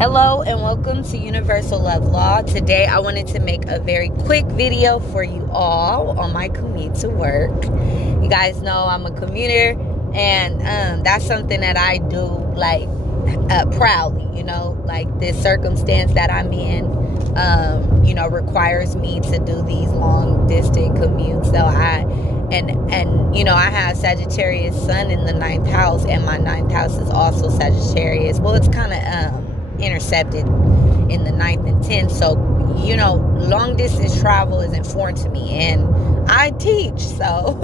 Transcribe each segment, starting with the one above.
Hello and welcome to Universal Love Law. Today I wanted to make a very quick video for you all on my commute to work. You guys know I'm a commuter, and that's something that I do like proudly, like this circumstance that I'm in requires me to do these long distance commutes. So I have Sagittarius sun in the 9th house, and my 9th house is also Sagittarius. Well, it's kind of intercepted in the 9th and 10th. So, long distance travel isn't foreign to me, and I teach. So,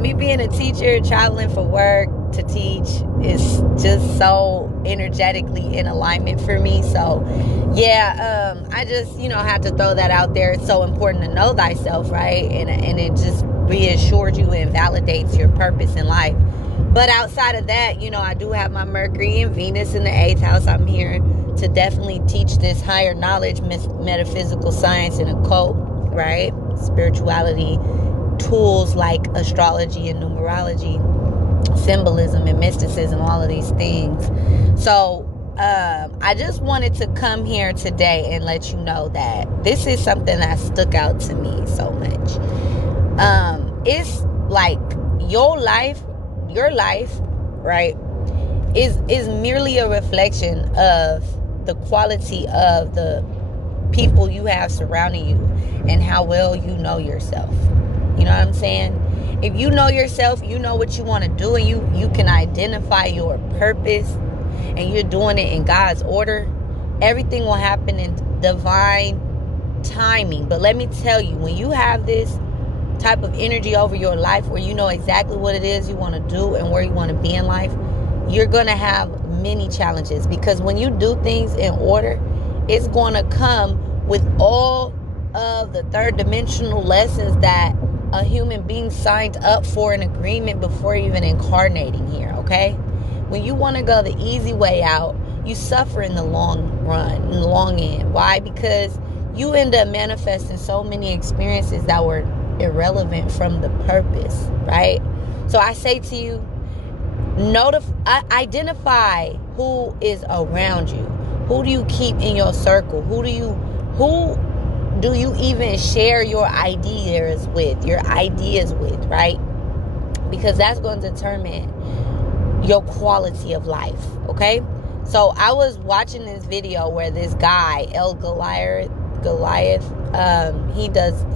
me being a teacher, traveling for work to teach is just so energetically in alignment for me. So, I just, had to throw that out there. It's so important to know thyself, right? And it just reassures you and validates your purpose in life. But outside of that, I do have my Mercury and Venus in the 8th house. I'm here to definitely teach this higher knowledge, metaphysical science and occult, right? Spirituality, tools like astrology and numerology, symbolism and mysticism, all of these things. So I just wanted to come here today and let you know that this is something that stuck out to me so much. It's like your life, right, is merely a reflection of the quality of the people you have surrounding you and how well you know yourself. You know what I'm saying? If you know yourself, you know what you want to do, and you can identify your purpose, and you're doing it in God's order, everything will happen in divine timing. But let me tell you, when you have this type of energy over your life where you know exactly what it is you want to do and where you want to be in life, you're going to have many challenges, because when you do things in order, it's going to come with all of the third dimensional lessons that a human being signed up for an agreement before even incarnating here, okay? When you want to go the easy way out, you suffer in the long run, in the long end. Why? Because you end up manifesting so many experiences that were irrelevant from the purpose, right? So I say to you, identify who is around you. Who do you keep in your circle? Who do you even share your ideas with, right? Because that's going to determine your quality of life, okay? So I was watching this video where this guy, Goliath,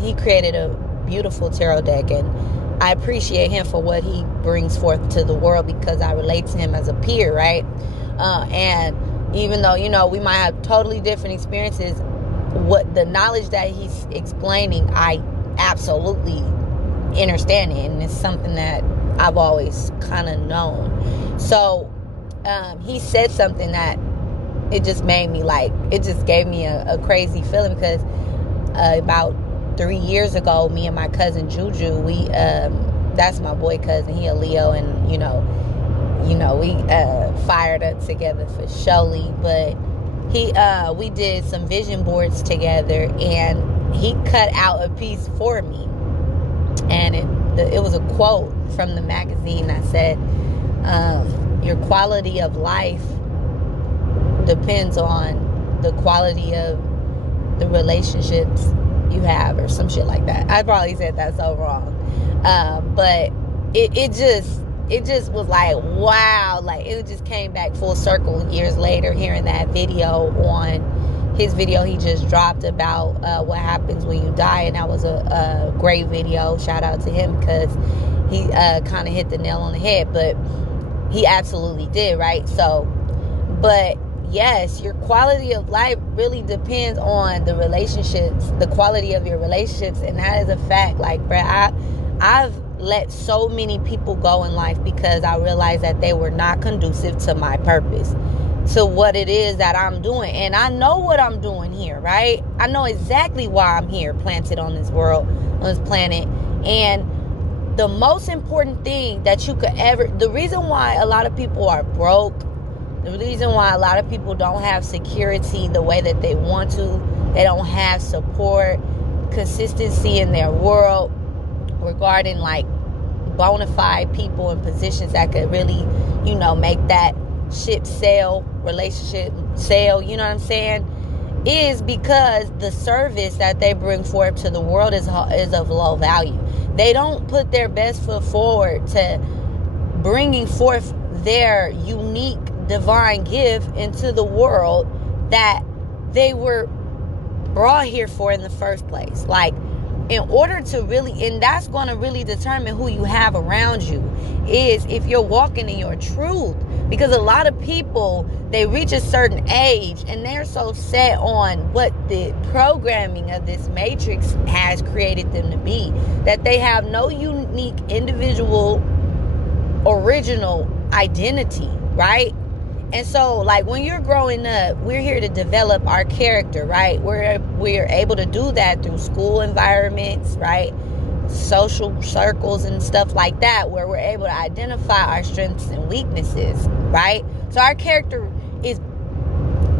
he created a beautiful tarot deck, and I appreciate him for what he brings forth to the world, because I relate to him as a peer, right? And even though, we might have totally different experiences, what the knowledge that he's explaining, I absolutely understand it, and it's something that I've always kind of known. So he said something that it just made me it just gave me a crazy feeling, because about 3 years ago, me and my cousin Juju, we that's my boy cousin, he a Leo, and we fired up together for surely. But we did some vision boards together, and he cut out a piece for me, and it was a quote from the magazine that said, your quality of life depends on the quality of the relationships you have, or some shit like that. I probably said that so wrong, but it just was like, wow, like it just came back full circle years later, hearing that video on his video he just dropped about what happens when you die, and that was a great video. Shout out to him, because he kind of hit the nail on the head, but he absolutely did, right? So, but yes, your quality of life really depends on the relationships, the quality of your relationships, and that is a fact. Like, bruh, I've let so many people go in life because I realized that they were not conducive to my purpose, to what it is that I'm doing. And I know what I'm doing here, right? I know exactly why I'm here, planted on this world, on this planet. And the most important thing that you could the reason why a lot of people are broke, the reason why a lot of people don't have security the way that they want to, they don't have support, consistency in their world regarding like bona fide people in positions that could really, make that ship sail, relationship sail, you know what I'm saying, is because the service that they bring forth to the world is of low value. They don't put their best foot forward to bringing forth their unique divine gift into the world that they were brought here for in the first place. Like, in order to really, and that's going to really determine who you have around you, is if you're walking in your truth. Because a lot of people, they reach a certain age and they're so set on what the programming of this matrix has created them to be, that they have no unique, individual, original identity, right? And so, like, when you're growing up, we're here to develop our character, right? We're able to do that through school environments, right? Social circles and stuff like that, where we're able to identify our strengths and weaknesses, right? So our character is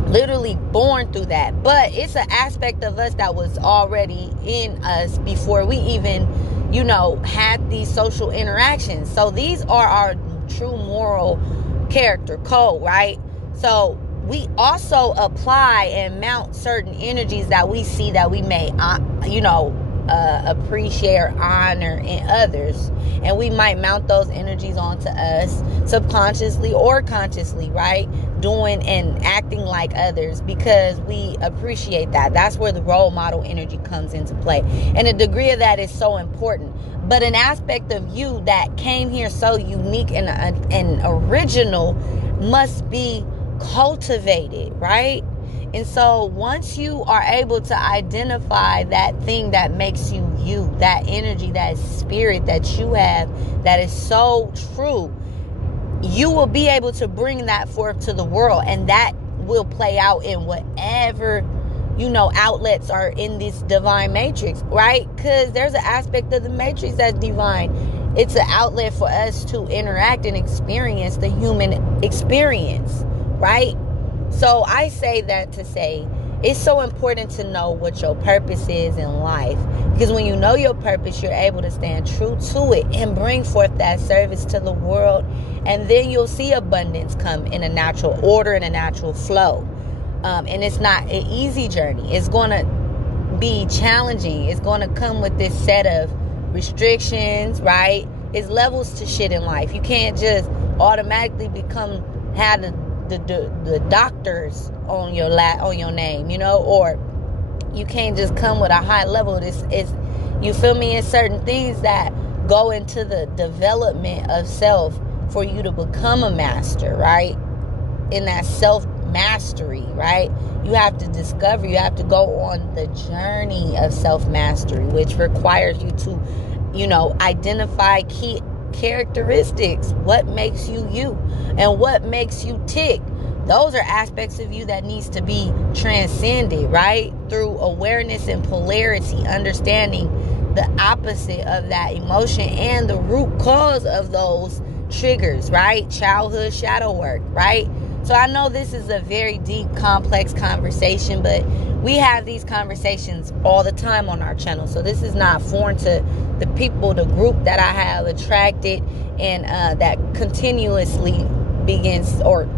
literally born through that. But it's an aspect of us that was already in us before we even, had these social interactions. So these are our true moral character code, right? So we also apply and mount certain energies that we see that we may appreciate or honor in others, and we might mount those energies onto us subconsciously or consciously, right? Doing and acting like others because we appreciate that. That's where the role model energy comes into play, and a degree of that is so important. But an aspect of you that came here so unique and original must be cultivated, right? And so once you are able to identify that thing that makes you you, that energy, that spirit that you have that is so true, you will be able to bring that forth to the world, and that will play out in whatever outlets are in this divine matrix, right? Because there's an aspect of the matrix that's divine. It's an outlet for us to interact and experience the human experience, right? So I say that to say it's so important to know what your purpose is in life, because when you know your purpose, you're able to stand true to it and bring forth that service to the world, and then you'll see abundance come in a natural order, in a natural flow. And it's not an easy journey. It's going to be challenging. It's going to come with this set of restrictions, right? It's levels to shit in life. You can't just automatically have the doctors on your name, or you can't just come with a high level. You feel me? It's certain things that go into the development of self for you to become a master, right? In that self mastery, right? You have to discover, you have to go on the journey of self-mastery, which requires you to, identify key characteristics, what makes you you, and what makes you tick. Those are aspects of you that needs to be transcended, right? Through awareness and polarity, understanding the opposite of that emotion and the root cause of those triggers, right? Childhood shadow work, right? So I know this is a very deep, complex conversation, but we have these conversations all the time on our channel. So this is not foreign to the people, the group that I have attracted and that continuously begins or,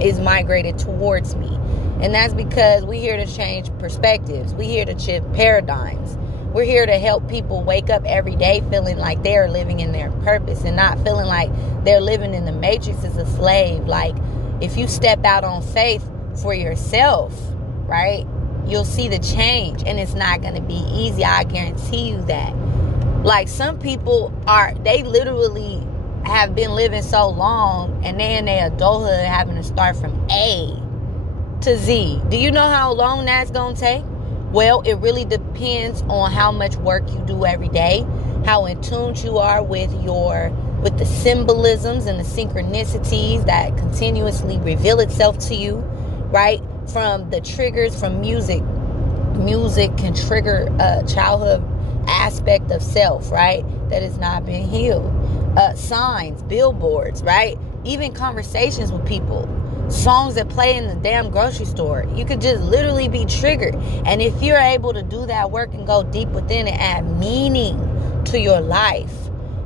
is migrated towards me. And that's because we're here to change perspectives. We're here to shift paradigms. We're here to help people wake up every day feeling like they're living in their purpose and not feeling like they're living in the matrix as a slave. Like, if you step out on faith for yourself, right, you'll see the change, and it's not going to be easy. I guarantee you that. Like, some people they literally have been living so long, and they in their adulthood having to start from A to Z. Do you know how long that's going to take? Well, it really depends on how much work you do every day, how in tune you are with the symbolisms and the synchronicities that continuously reveal itself to you, right? From the triggers from music. Music can trigger a childhood aspect of self, right? That has not been healed. Signs, billboards, right? Even conversations with people. Songs that play in the damn grocery store. You could just literally be triggered. And if you're able to do that work and go deep within and add meaning to your life,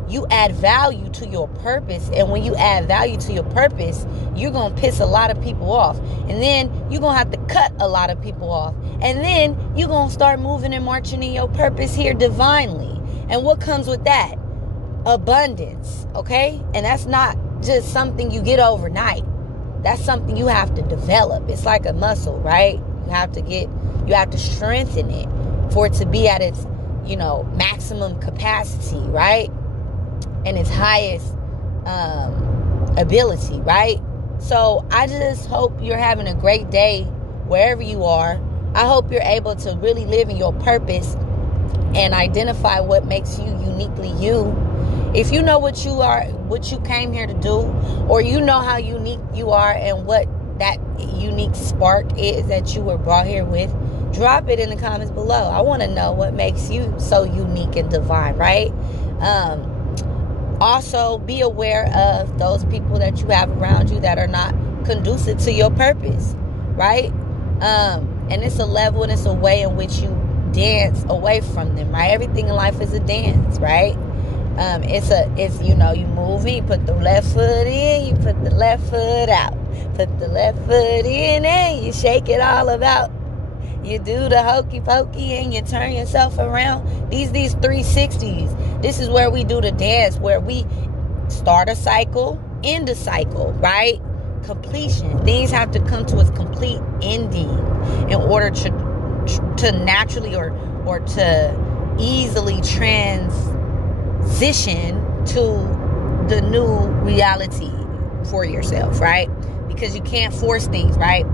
you add value to your purpose. And when you add value to your purpose, you're going to piss a lot of people off. And then you're going to have to cut a lot of people off. And then you're going to start moving and marching in your purpose here divinely. And what comes with that? Abundance, okay? And that's not just something you get overnight. That's something you have to develop. It's like a muscle, right? You have to strengthen it for it to be at its, maximum capacity, right? And its highest ability, right? So I just hope you're having a great day wherever you are. I hope you're able to really live in your purpose and identify what makes you uniquely you. If you know what you are, what you came here to do, or you know how unique you are and what that unique spark is that you were brought here with, drop it in the comments below. I want to know what makes you so unique and divine, right? Also, be aware of those people that you have around you that are not conducive to your purpose, right? And it's a level and it's a way in which you dance away from them, right? Everything in life is a dance, right? You move in, you put the left foot in, you put the left foot out. Put the left foot in and you shake it all about. You do the hokey pokey and you turn yourself around. These 360s. This is where we do the dance, where we start a cycle, end a cycle, right? Completion. Things have to come to its complete ending in order to naturally or to easily transition to the new reality for yourself, right? Because you can't force things, right?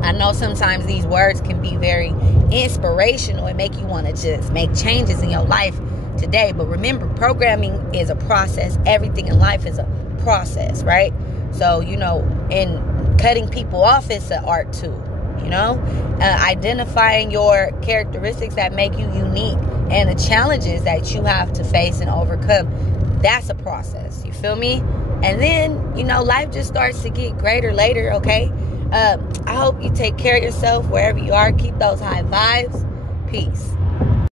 I know sometimes these words can be very inspirational and make you want to just make changes in your life today. But remember, programming is a process. Everything in life is a process, right? So, in cutting people off is an art too, identifying your characteristics that make you unique and the challenges that you have to face and overcome. That's a process. You feel me? And then, life just starts to get greater later, okay? I hope you take care of yourself wherever you are. Keep those high vibes. Peace.